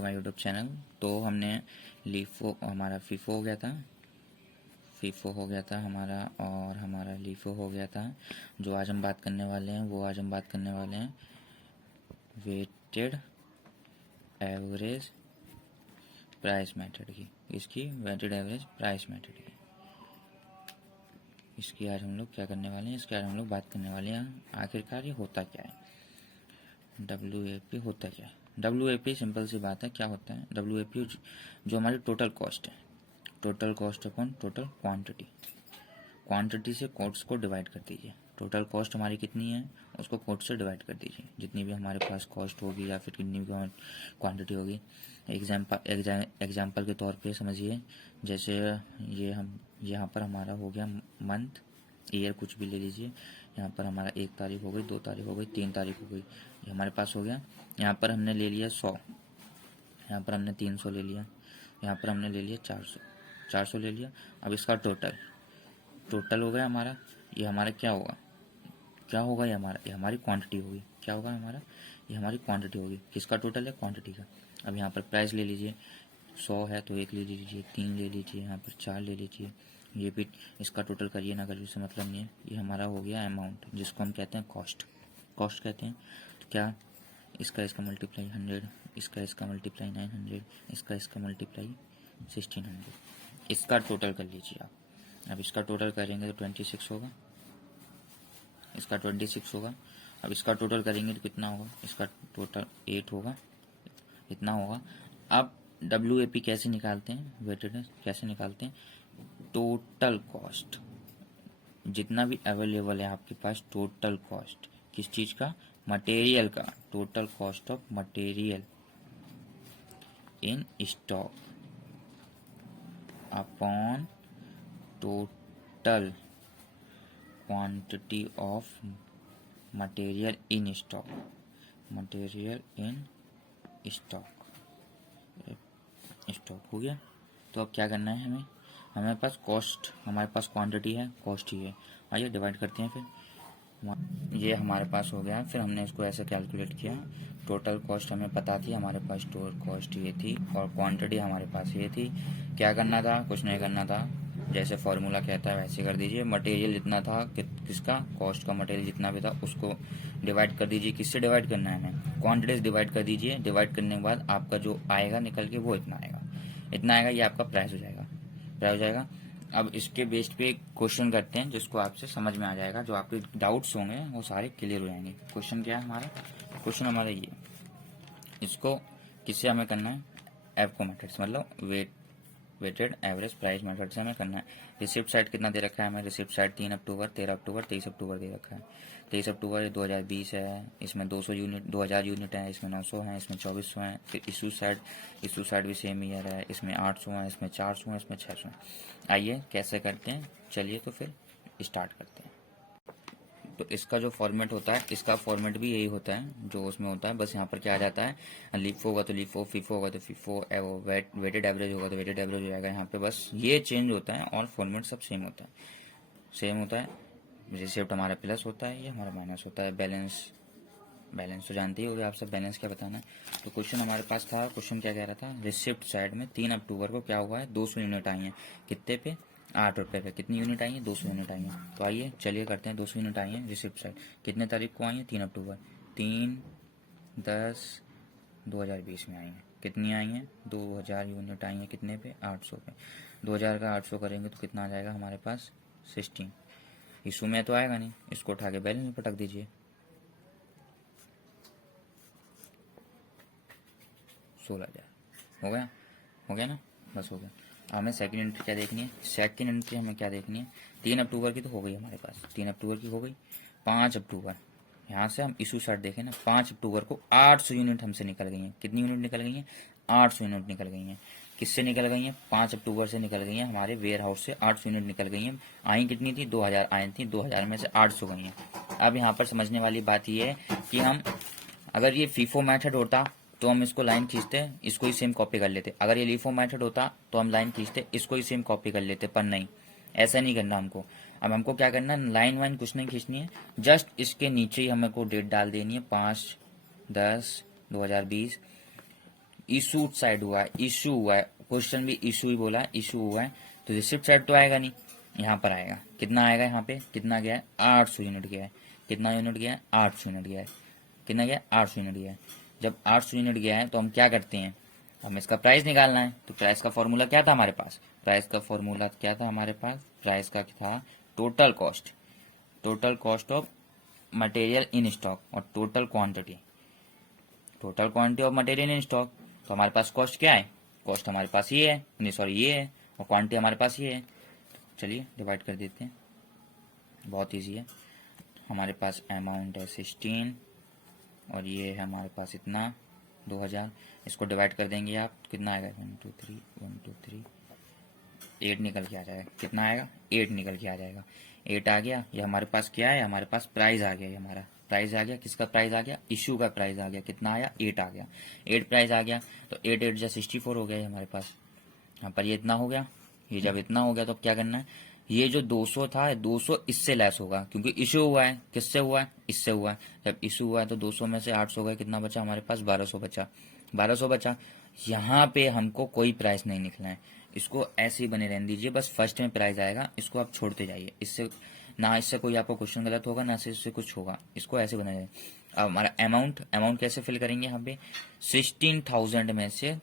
To my YouTube channel. तो हमने LIFO हमारा फीफो हो गया था हमारा, और हमारा लीफो हो गया था। जो आज हम बात करने वाले हैं वेटेड एवरेज प्राइस मेथड की। इसकी वेटेड एवरेज प्राइस मेथड की इसकी आज हम लोग क्या करने वाले हैं, इसके आज हम लोग बात करने वाले हैं। आखिरकार ये होता क्या है, WAP होता क्या है। WAP सिंपल सी बात है, क्या होता है WAP, जो हमारी टोटल कॉस्ट है, total cost upon total quantity. Quantity से कोट्स को डिवाइड कर दीजिए। टोटल कॉस्ट हमारी कितनी है उसको कोट से डिवाइड कर दीजिए, जितनी भी हमारे पास कॉस्ट होगी या फिर कितनी भी क्वांटिटी होगी। एग्जाम्पल के तौर पे समझिए, जैसे ये हम यहाँ पर हमारा हो गया मंथ, ईयर कुछ भी ले लीजिए। यहाँ पर हमारा 1 तारीख हो गई, 2 तारीख हो गई, 3 तारीख हो गई, ये हमारे पास हो गया। यहाँ पर हमने ले लिया 100, यहाँ पर हमने 300 ले लिया, यहाँ पर हमने ले लिया 400 ले लिया। अब इसका टोटल हो गया हमारा। ये हमारा क्या होगा ये हमारी क्वांटिटी होगी। क्या होगा हमारा, ये हमारी क्वांटिटी होगी। किसका टोटल है, क्वांटिटी का। अब यहाँ पर प्राइस ले लीजिए, 100 है तो 1 ले लीजिए, 3 ले लीजिए, यहाँ पर 4 ले लीजिए। ये भी इसका टोटल करिए ना करिए उससे मतलब नहीं है। ये हमारा हो गया अमाउंट, जिसको हम कहते हैं कॉस्ट कहते हैं। तो क्या, इसका मल्टीप्लाई 100, इसका मल्टीप्लाई 900, इसका मल्टीप्लाई 1600। इसका टोटल कर लीजिए आप। अब इसका टोटल करेंगे तो 26 होगा, इसका 26 होगा। अब इसका टोटल करेंगे तो कितना होगा, इसका टोटल 8 होगा, इतना होगा। अब WAP कैसे निकालते हैं, वेटेड कैसे निकालते हैं, टोटल कॉस्ट जितना भी अवेलेबल है आपके पास, टोटल कॉस्ट किस चीज़ का, मटेरियल का, total cost of material in stock upon total quantity of material in stock, stock हो गया। तो अब क्या करना है हमारे पास कॉस्ट, हमारे पास क्वांटिटी है, कॉस्ट ही है। आइए डिवाइड करते हैं फिर। ये हमारे पास हो गया। फिर हमने इसको ऐसे कैलकुलेट किया, टोटल कॉस्ट हमें पता थी, हमारे पास टोटल कॉस्ट ये थी और क्वांटिटी हमारे पास ये थी। क्या करना था, कुछ नहीं करना था, जैसे फॉर्मूला कहता है वैसे कर दीजिए। मटेरियल जितना था किसका, कॉस्ट का मटेरियल जितना भी था उसको डिवाइड कर दीजिए। किससे डिवाइड करना है हमें, क्वांटिटीज डिवाइड कर दीजिए। डिवाइड करने के बाद आपका जो आएगा निकल के वो इतना आएगा, ये आपका प्राइस हो जाएगा। अब इसके बेस्ड पे क्वेश्चन करते हैं जिसको आपसे समझ में आ जाएगा, जो आपके डाउट्स होंगे वो सारे क्लियर हो जाएंगे। क्वेश्चन क्या है हमारा, क्वेश्चन हमारा ये, इसको किससे हमें करना है, एफको मेथड से, मतलब वेटेड एवरेज प्राइस मेथड से हमें करना है। रिसिप्ट साइड कितना दे रखा है हमें, रिसिप्ट साइड 3 अक्टूबर, 13 अक्टूबर, 23 अक्टूबर दे रखा है। 23 अक्टूबर 2020 है, इसमें 200 यूनिट, 2000 यूनिट है, इसमें 900 है, इसमें 2400 है। फिर इशू साइड भी सेम ईयर है, इसमें 800 है, इसमें 400 है, इसमें 600 है। आइए कैसे करते हैं, चलिए तो फिर स्टार्ट करते हैं। तो इसका जो फॉर्मेट होता है, इसका फॉर्मेट भी यही होता है जो उसमें होता है, बस यहाँ पर क्या आ जाता है, लीफो होगा तो लीफो, फीफो होगा तो फीफो, वेटेड एवरेज होगा तो वेटेड एवरेज हो जाएगा। यहाँ पे बस ये चेंज होता है और फॉर्मेट सब सेम होता है। रिसिप्ट हमारा प्लस होता है, ये हमारा माइनस होता है। बैलेंस तो जानते ही होगे आप सब, बैलेंस क्या बताना है। तो क्वेश्चन हमारे पास था, क्वेश्चन क्या कह रहा था, रिसिप्ट साइड में 3 अक्टूबर को क्या हुआ है, 200 यूनिट आई हैं। कितने पे, 8 रुपये पे। कितनी यूनिट आई है, 200 यूनिट आई है। तो आइए चलिए करते हैं, 200 यूनिट आई है रिसिप्ट साइड। कितने तारीख को आई है, 3 अक्टूबर, 3/10/2020 में आई है। कितनी आई हैं, 2000 यूनिट आई हैं। कितने पे, 800 पे। 2000 का 800 करेंगे तो कितना आ जाएगा हमारे पास, 16। इशू में तो आएगा नहीं, इसको उठा के बैलेंस में पटक दीजिए, 16,000 हो गया ना, बस हो गया। हमें सेकंड एंट्री क्या देखनी है, सेकंड एंट्री हमें क्या देखनी है, 3 अक्टूबर की तो हो गई हमारे पास, 3 अक्टूबर की हो गई। 5 अक्टूबर, यहाँ से हम इशू साइड देखें ना, 5 अक्टूबर को 800 यूनिट हमसे निकल गई हैं। कितनी यूनिट निकल गई हैं, 800 यूनिट निकल गई हैं। किससे निकल गई हैं, 5 अक्टूबर से निकल गई हैं, हमारे वेयर हाउस से 800 यूनिट निकल गई हैं। आई कितनी थी, 2000 आई थी, 2000 में से 800 गई हैं। अब यहाँ पर समझने वाली बात यह है कि हम, अगर ये फीफो मेथड होता तो हम इसको लाइन खींचते, इसको ही सेम कॉपी कर लेते। अगर ये लीफो मेथड होता तो हम लाइन खींचते, इसको ही सेम कॉपी कर लेते, पर नहीं, ऐसा नहीं करना हमको। अब हमको क्या करना है, लाइन वाइन कुछ नहीं खींचनी है, जस्ट इसके नीचे ही हमें को डेट डाल देनी है, 5/10/2020। इशूड साइड हुआ है, इशू हुआ है, क्वेश्चन भी इशू ही बोला है, इशू हुआ है, तो रिसिप्ट साइड तो आएगा नहीं, यहाँ पर आएगा। कितना आएगा यहाँ पे, कितना गया है, 800 यूनिट गया है। कितना यूनिट गया है, 800 यूनिट गया है। कितना गया, 800 यूनिट गया है। जब 800 यूनिट गया है तो हम क्या करते हैं, हमें इसका प्राइस निकालना है। तो प्राइस का फॉर्मूला क्या था हमारे पास, प्राइस का फॉर्मूला क्या था हमारे पास, प्राइस का था total cost, total cost of material in stock और total quantity, total quantity of material in stock. तो हमारे पास कॉस्ट क्या है, कॉस्ट हमारे पास ये है, नहीं सॉरी ये है, और क्वांटिटी हमारे पास ये है। चलिए डिवाइड कर देते हैं, बहुत इजी है। हमारे पास अमाउंट है 16 और ये है हमारे पास इतना 2000। इसको डिवाइड कर देंगे आप, कितना आएगा, 1 2 3 1 2 3 8 निकल के आ जाएगा। कितना आएगा, 8 निकल के आ जाएगा। 8 आ गया। ये हमारे पास क्या है, हमारे पास प्राइस आ गया। ये हमारा प्राइस आ गया, किसका प्राइस आ गया, इशू का प्राइस आ गया। कितना आया, 8 आ गया। 8 प्राइस आ गया, तो 8 8 जा 64 हो गया ये हमारे पास। यहाँ पर ये इतना हो गया। ये जब इतना हो गया तो क्या करना है, ये जो 200 था 200 इससे लेस होगा, क्योंकि इशू हुआ है। किससे हुआ है, इससे हुआ है। जब इशू हुआ है तो 200 में से 800 गए, कितना बचा हमारे पास, 1200 बचा। 1200 बचा। यहाँ पे हमको कोई प्राइस नहीं निकलना है, इसको ऐसे ही बने रहने दीजिए। बस फर्स्ट में प्राइस आएगा, इसको आप छोड़ते जाइए। इससे ना, इससे कोई आपको क्वेश्चन गलत होगा ना, इससे कुछ होगा। इसको ऐसे बना जाए। अब हमारा अमाउंट, अमाउंट कैसे फिल करेंगे, यहाँ पे 16,000 में से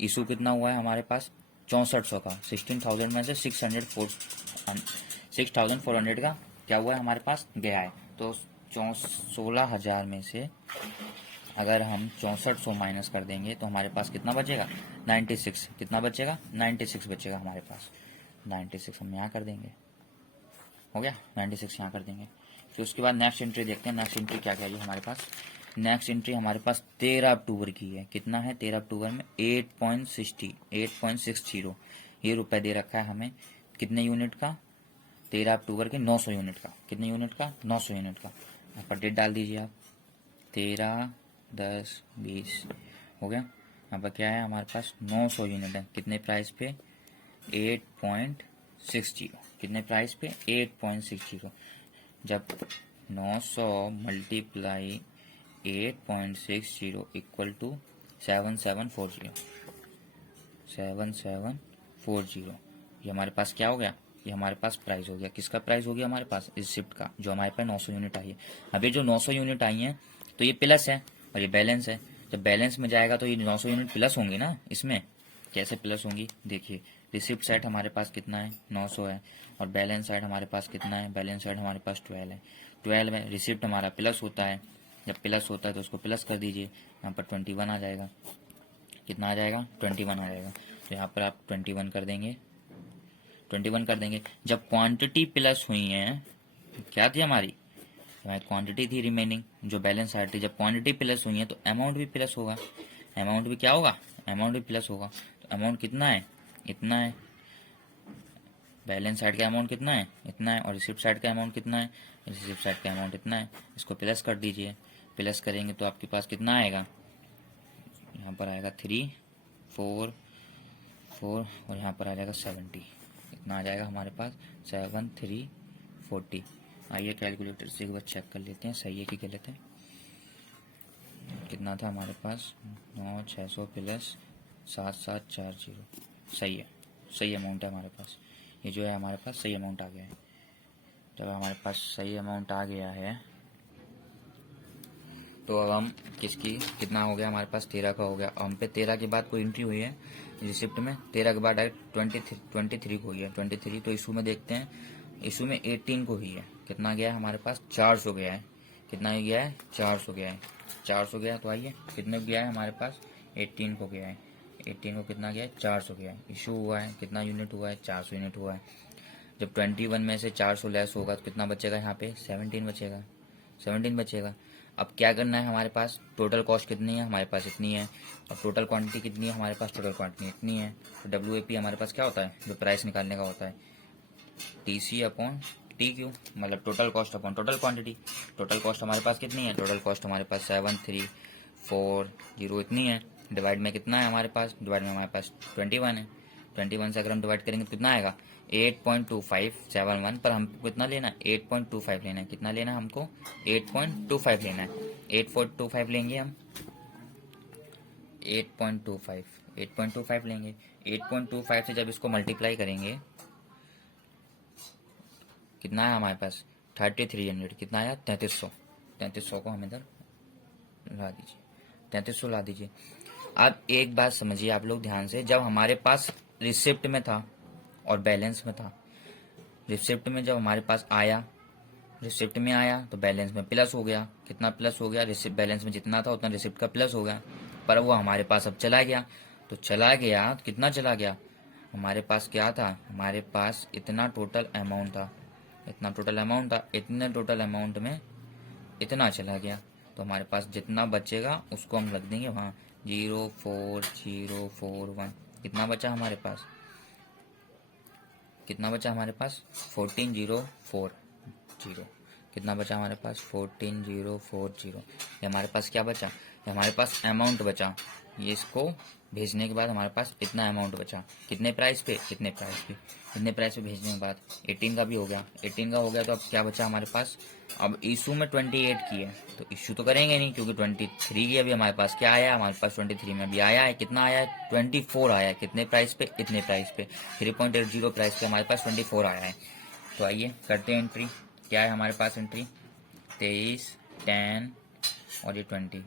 इशू कितना हुआ है हमारे पास, 6400 का। 16,000 में से 6,400 का क्या हुआ है हमारे पास, गया है। तो 16,000 में से अगर हम 6400 माइनस कर देंगे तो हमारे पास कितना बचेगा, 96। कितना बचेगा, 96 बचेगा हमारे पास। 96 हम यहाँ कर देंगे, हो गया। 96 यहाँ कर देंगे। फिर उसके बाद नेक्स्ट एंट्री देखते हैं। नेक्स्ट एंट्री क्या क्या है हमारे पास। नेक्स्ट एंट्री हमारे पास 13 अक्टूबर की है। कितना है, 13 अक्टूबर में 8.60 ये रुपए दे रखा है हमें। कितने यूनिट का, 13 अक्टूबर के 900 यूनिट का। कितने यूनिट का, 900 यूनिट का। यहाँ पर डेट डाल दीजिए आप, 13 10 20 हो गया। यहाँ पर क्या है हमारे पास, 900 यूनिट है। कितने प्राइस पे, 8.60। कितने प्राइस पे, 8.60। जब 900 मल्टीप्लाई 8.60 इक्वल टू 7740, 7740। ये हमारे पास क्या हो गया, ये हमारे पास प्राइस हो गया। किसका प्राइस हो गया हमारे पास, इस शिफ्ट का, जो हमारे पास 900 यूनिट आई है। अब ये जो 900 यूनिट आई है तो ये प्लस है और ये बैलेंस है। जब बैलेंस में जाएगा तो ये 900 यूनिट प्लस होंगी ना। इसमें कैसे प्लस होंगी, देखिए रिसिप्ट साइड हमारे पास कितना है, 900 है, और बैलेंस साइड हमारे पास कितना है, बैलेंस साइड हमारे पास 12 है। 12 में रिसिप्ट हमारा प्लस होता है। जब प्लस होता है तो उसको प्लस कर दीजिए, यहाँ पर 21 आ जाएगा। कितना आ जाएगा, 21 आ जाएगा। तो यहाँ पर आप 21 कर देंगे, 21 कर देंगे। जब क्वांटिटी प्लस हुई है, क्या थी हमारी क्वांटिटी थी रिमेनिंग, जो बैलेंस साइड थी। जब क्वांटिटी प्लस हुई है तो अमाउंट भी प्लस होगा। अमाउंट भी क्या होगा, अमाउंट भी प्लस होगा। तो अमाउंट कितना है, इतना है। बैलेंस साइड का अमाउंट कितना है, इतना है। और रिसिप्ट साइड का अमाउंट कितना है, रिसिप्ट साइड का अमाउंट इतना है। इसको प्लस कर दीजिए। प्लस करेंगे तो आपके पास कितना आएगा, यहाँ पर आएगा 3 4 4 और यहाँ पर आ जाएगा 70। इतना आ जाएगा हमारे पास 7340। आइए कैलकुलेटर से एक बार चेक कर लेते हैं सही है कि गलत है। कितना था हमारे पास, 9600 प्लस 7740। सही है, सही अमाउंट है हमारे पास। ये जो है हमारे पास सही अमाउंट आ गया है। जब हमारे पास सही अमाउंट आ गया है तो अब हम किसकी, कितना हो गया हमारे पास, 13 का हो गया। हम पे 13 के बाद कोई एंट्री हुई है रिसिप्ट में, 13 के बाद डायरेक्ट 23 को हुई है। 23 तो इशू में देखते हैं, इशू में 18 को हुई है। कितना गया है हमारे पास, 400 गया है। कितना गया है, 400 गया है। 400 गया तो आइए कितने गया है हमारे पास, 18 को गया है। 18 को कितना गया है, 400 गया है। इशू हुआ है, कितना यूनिट हुआ है, 400 यूनिट हुआ है। जब 21 में से 400 लेस होगा तो कितना बचेगा, यहाँ पे 17 बचेगा, 17 बचेगा। अब क्या करना है हमारे पास, टोटल कॉस्ट कितनी है हमारे पास, इतनी है। और टोटल क्वांटिटी कितनी है हमारे पास, टोटल क्वांटिटी इतनी है। तो WAP हमारे पास क्या होता है, जो प्राइस निकालने का होता है, TC अपॉन TQ, मतलब total cost upon total quantity. Total cost हमारे पास कितनी है, टोटल कॉस्ट हमारे पास 7340 इतनी है। डिवाइड में कितना है हमारे पास, डिवाइड में हमारे पास 21 है। 21 से अगर हम डिवाइड करेंगे तो कितना आएगा, 8.2571। पर हमको कितना लेना है, 8.25 लेना है। कितना लेना है हमको, 8.25 लेना है। 8.25 लेंगे हम, 8.25 लेंगे। 8.25 से जब इसको मल्टीप्लाई करेंगे कितना है हमारे पास 3300, कितना आया 3300 को हम इधर ला दीजिए, 3300 ला दीजिए। अब एक बात समझिए आप लोग ध्यान से, जब हमारे पास रिसिप्ट में था और बैलेंस में था, रिसिप्ट में जब हमारे पास आया, रिसिप्ट में आया तो बैलेंस में प्लस हो गया, कितना प्लस हो गया, रिसिप्ट बैलेंस में जितना था उतना रिसिप्ट का प्लस हो गया, पर वो हमारे पास अब चला गया, तो चला गया तो कितना चला गया, हमारे पास क्या था, हमारे पास इतना टोटल अमाउंट था, इतना टोटल अमाउंट था, इतने टोटल अमाउंट में इतना चला गया, तो हमारे पास जितना बचेगा उसको हम रख देंगे वहाँ 04041। कितना बचा हमारे पास, कितना बचा हमारे पास 14040, कितना बचा हमारे पास 14040। ये हमारे पास क्या बचा, ये हमारे पास अमाउंट बचा, ये इसको भेजने के बाद हमारे पास इतना अमाउंट बचा, कितने प्राइस पे, कितने प्राइस पे, कितने प्राइस पे भेजने के बाद 18 का भी हो गया, 18 का हो गया, तो अब क्या बचा हमारे पास, अब इशू में 28 की है तो इशू तो करेंगे नहीं, क्योंकि 23 की अभी हमारे पास क्या आया, हमारे पास 23 में अभी आया है, कितना आया है 24 आया है, कितने प्राइस पे, इतने प्राइस पे 3.80 प्राइस पे हमारे पास 24 आया है। तो आइए करते हैं एंट्री, क्या है हमारे पास एंट्री 23, 10 और ये 20,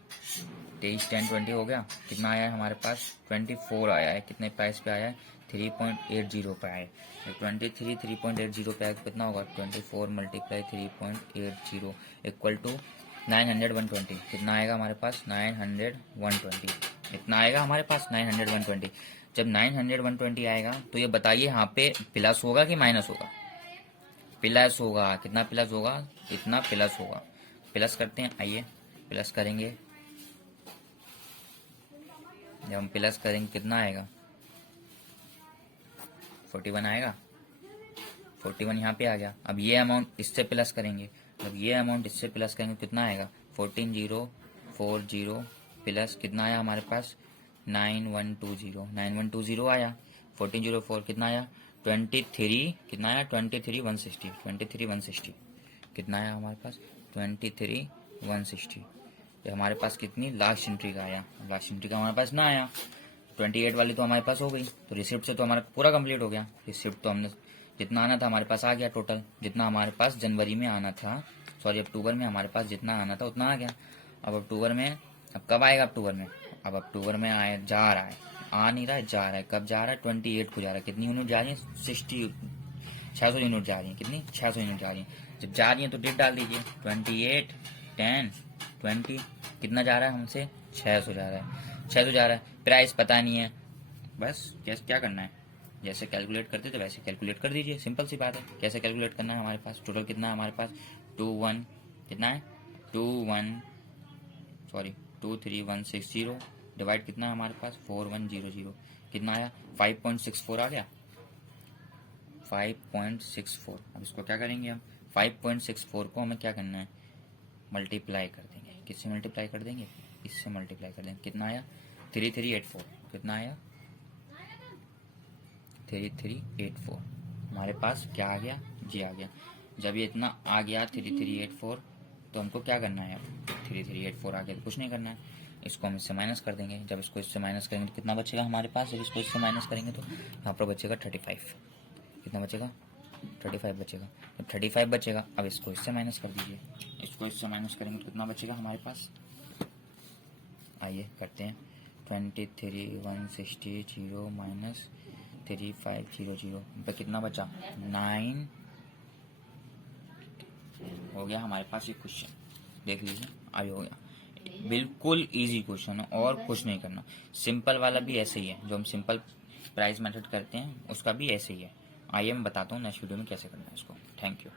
23, 10, 20 हो गया, कितना आया है हमारे पास 24 आया है, कितने प्राइस पे आया है 3.80 पे आया है, 23 3.80 पे आया तो कितना होगा 24 मल्टीप्लाई 3.80 इक्वल टू 900 120, कितना आएगा हमारे पास 900 120, कितना आएगा हमारे पास 900 120। जब 900 120 आएगा तो ये बताइए यहाँ पे प्लस होगा कि माइनस होगा, प्लस होगा, कितना प्लस होगा, इतना प्लस होगा, प्लस करते हैं, आइए प्लस करेंगे, जब हम प्लस करेंगे कितना आएगा 41 आएगा, 41 यहाँ पे आ गया। अब ये अमाउंट इससे प्लस करेंगे, अब ये अमाउंट इससे प्लस करेंगे कितना आएगा 14040 प्लस कितना आया हमारे पास 9120 आया, 1404 कितना आया 23, कितना आया 23,160 कितना आया हमारे पास 23,160। ये हमारे पास कितनी लास्ट एंट्री का आया, लास्ट एंट्री का हमारे पास ना आया, 28 वाली तो हमारे पास हो गई, तो रिसिप्ट से तो हमारा पूरा कंप्लीट हो गया, रिसिप्ट तो हमने जितना आना था हमारे पास आ गया, टोटल जितना हमारे पास जनवरी में आना था, सॉरी अक्टूबर में हमारे पास जितना आना था उतना आ गया। अब अक्टूबर में, अब कब आएगा अक्टूबर में, अब अक्टूबर में आए जा रहा है, आ नहीं रहा है, जा रहा है, कब जा रहा है 28 को जा रहा है, कितनी यूनिट जा रही है 600 यूनिट जा रही है, कितनी 600 यूनिट जा रही है, जब जा रही है तो डेट डाल दीजिए 28 10 20, कितना जा रहा है हमसे 600 जा रहा है, 600 जा रहा है, प्राइस पता नहीं है, बस कैसे क्या करना है, जैसे कैलकुलेट करते थे वैसे कैलकुलेट कर दीजिए, सिंपल सी बात है। कैसे कैलकुलेट करना है, हमारे पास टोटल कितना है हमारे पास 21, कितना है 23160 डिवाइड कितना है हमारे पास 4100, कितना आया 5.64 आ गया, 5.64। अब इसको क्या करेंगे हम 5.64 को हमें क्या करना है मल्टीप्लाई कर देंगे, किससे मल्टीप्लाई कर देंगे, इससे मल्टीप्लाई कर देंगे, कितना आया 3384, कितना आया 3384, हमारे पास क्या आ गया जी आ गया। जब ये इतना आ गया 3384 तो हमको क्या करना है, अब 3384 आ गया तो कुछ नहीं करना है, इसको हम इससे माइनस कर देंगे, जब इसको इससे माइनस करेंगे तो कितना बचेगा हमारे पास, जब इसको इससे माइनस करेंगे तो यहाँ पर बचेगा 35, कितना बचेगा 35 बचेगा, जब 35 बचेगा अब इसको इससे माइनस कर दीजिए, इसको इससे माइनस करेंगे तो कितना बचेगा हमारे पास, आइए करते हैं 23,160 माइनस 3500 पे कितना बचा 9 हो गया हमारे पास। ये क्वेश्चन देख लीजिए अभी हो गया, बिल्कुल इजी क्वेश्चन है और कुछ नहीं करना, सिंपल वाला भी ऐसे ही है, जो हम सिंपल प्राइस मेथड करते हैं उसका भी ऐसे ही है। आइए मैं बताता हूँ नेक्स्ट वीडियो में कैसे करना है इसको। Thank you.